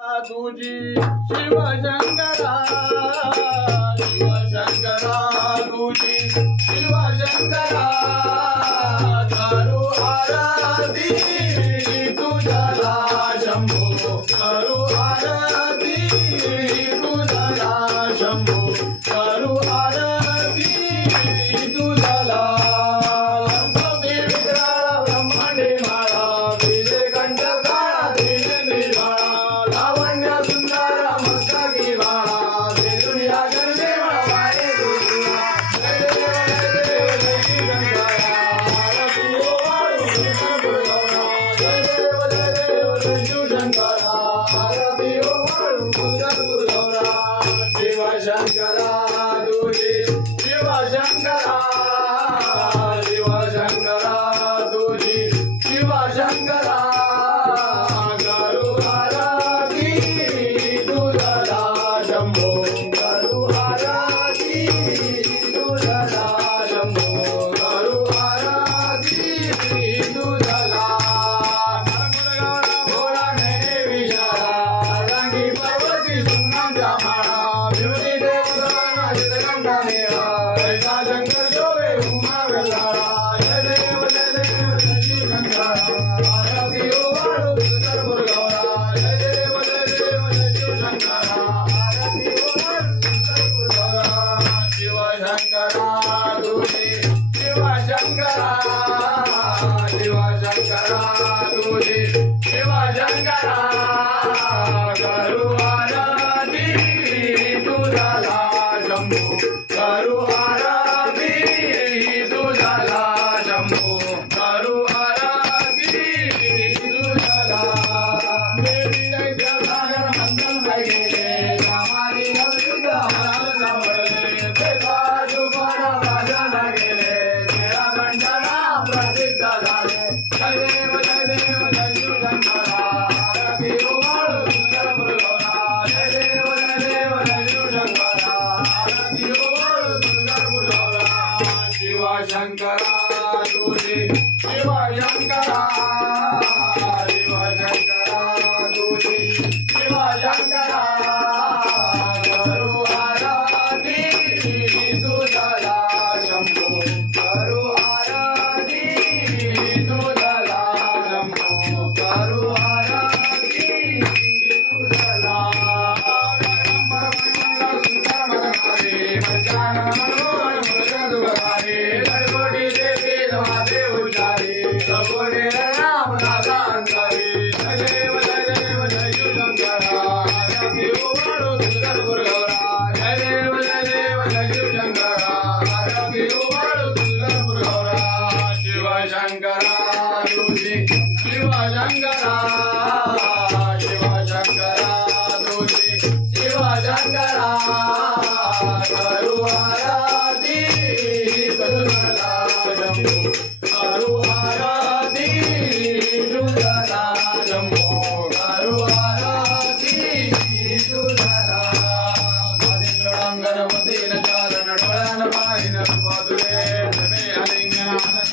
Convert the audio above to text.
तुझी शिवशंकरा शिवशंकरा तुझी शिवशंकरा दारू आराधी. Shiva Shankara Shankara. Shiva Shankara, Shiva Shankara.